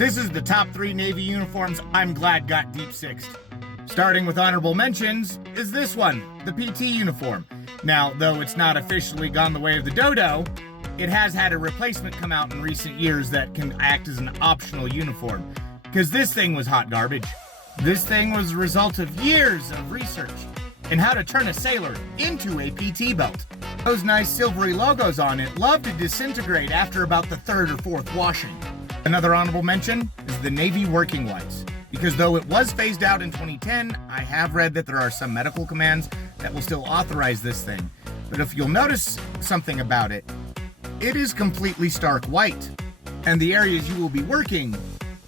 This is the top 3 Navy uniforms I'm glad got deep sixed. Starting with honorable mentions is this one, the PT uniform. Now, though it's not officially gone the way of the dodo, it has had a replacement come out in recent years that can act as an optional uniform. Because this thing was hot garbage. This thing was the result of years of research in how to turn a sailor into a PT belt. Those nice silvery logos on it love to disintegrate after about the 3rd or 4th washing. Another honorable mention is the Navy working whites. Because though it was phased out in 2010, I have read that there are some medical commands that will still authorize this thing. But if you'll notice something about it, it is completely stark white. And the areas you will be working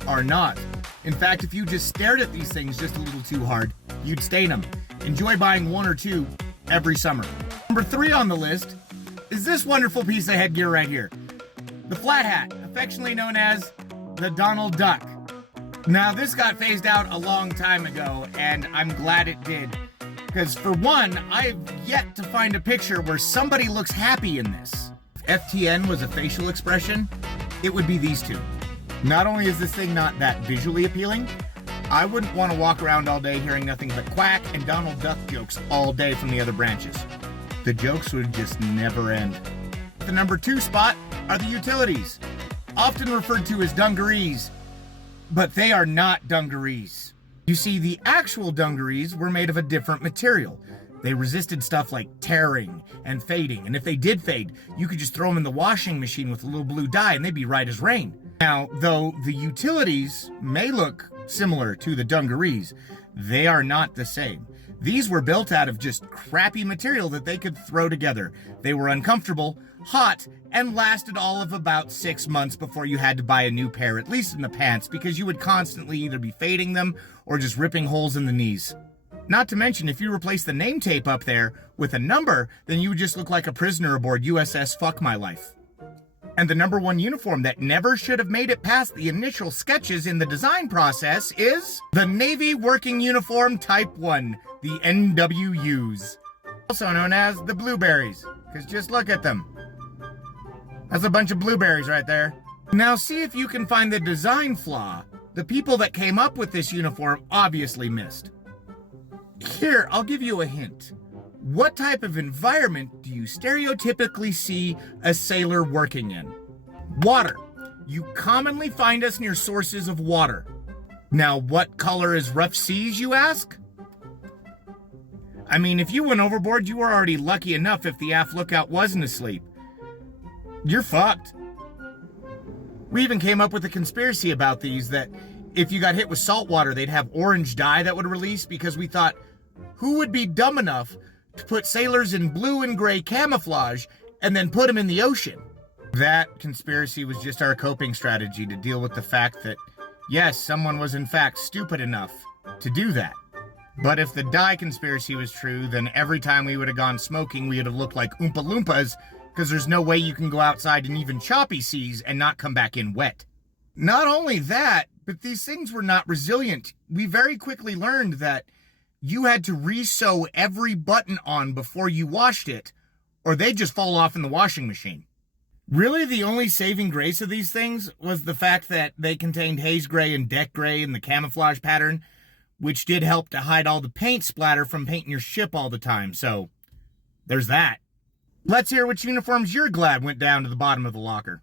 are not. In fact, if you just stared at these things just a little too hard, you'd stain them. Enjoy buying 1 or 2 every summer. Number 3 on the list is this wonderful piece of headgear right here. The flat hat, affectionately known as the Donald Duck. Now, this got phased out a long time ago, and I'm glad it did. Because for one, I've yet to find a picture where somebody looks happy in this. If FTN was a facial expression, it would be these two. Not only is this thing not that visually appealing, I wouldn't want to walk around all day hearing nothing but quack and Donald Duck jokes all day from the other branches. The jokes would just never end. The number 2 spot are the utilities, often referred to as dungarees, but they are not dungarees. You see, the actual dungarees were made of a different material. They resisted stuff like tearing and fading, and if they did fade, you could just throw them in the washing machine with a little blue dye and they'd be right as rain. Now, though the utilities may look similar to the dungarees, they are not the same. These were built out of just crappy material that they could throw together. They were uncomfortable, hot, and lasted all of about 6 months before you had to buy a new pair, at least in the pants, because you would constantly either be fading them or just ripping holes in the knees. Not to mention, if you replace the name tape up there with a number, then you would just look like a prisoner aboard USS Fuck My Life. And the number 1 uniform that never should have made it past the initial sketches in the design process is the Navy Working Uniform Type 1, the NWUs. Also known as the blueberries, because just look at them. That's a bunch of blueberries right there. Now see if you can find the design flaw the people that came up with this uniform obviously missed. Here, I'll give you a hint. What type of environment do you stereotypically see a sailor working in? Water. You commonly find us near sources of water. Now, what color is rough seas, you ask? I mean, if you went overboard, you were already lucky enough if the aft lookout wasn't asleep. You're fucked. We even came up with a conspiracy about these that if you got hit with salt water, they'd have orange dye that would release because we thought, who would be dumb enough to put sailors in blue and gray camouflage and then put them in the ocean? That conspiracy was just our coping strategy to deal with the fact that, yes, someone was in fact stupid enough to do that. But if the dye conspiracy was true, then every time we would have gone smoking, we would have looked like Oompa Loompas, because there's no way you can go outside in even choppy seas and not come back in wet. Not only that, but these things were not resilient. We very quickly learned that you had to re-sew every button on before you washed it, or they'd just fall off in the washing machine. Really, the only saving grace of these things was the fact that they contained haze gray and deck gray in the camouflage pattern, which did help to hide all the paint splatter from painting your ship all the time, so there's that. Let's hear which uniforms you're glad went down to the bottom of the locker.